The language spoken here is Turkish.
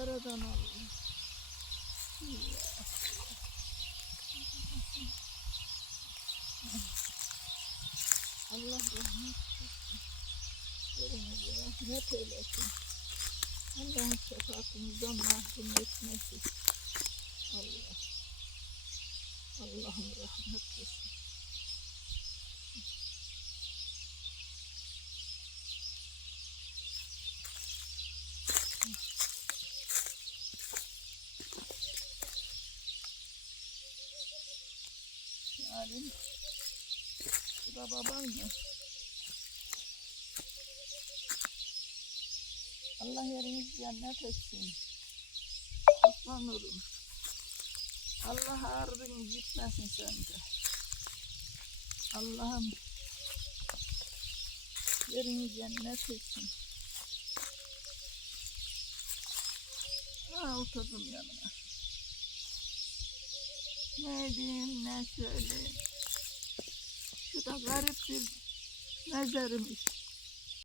Yaradan Allah. Allah rahmet etsin. Yerinize rahmet eylesin. Allah'ın şefaatimizden mahrum etmesin. Allah. Allah'ım rahmet etsin. Yarim. Bu da baban mı? Allah yeriniz cennet etsin. Osman Nur'um. Allah ağrın gitmesin sende. Allah'ım yerini cennet etsin. Ha oturdum yanına. Ne diyeyim ne söyleyeyim. Şu da garip bir mezarmış.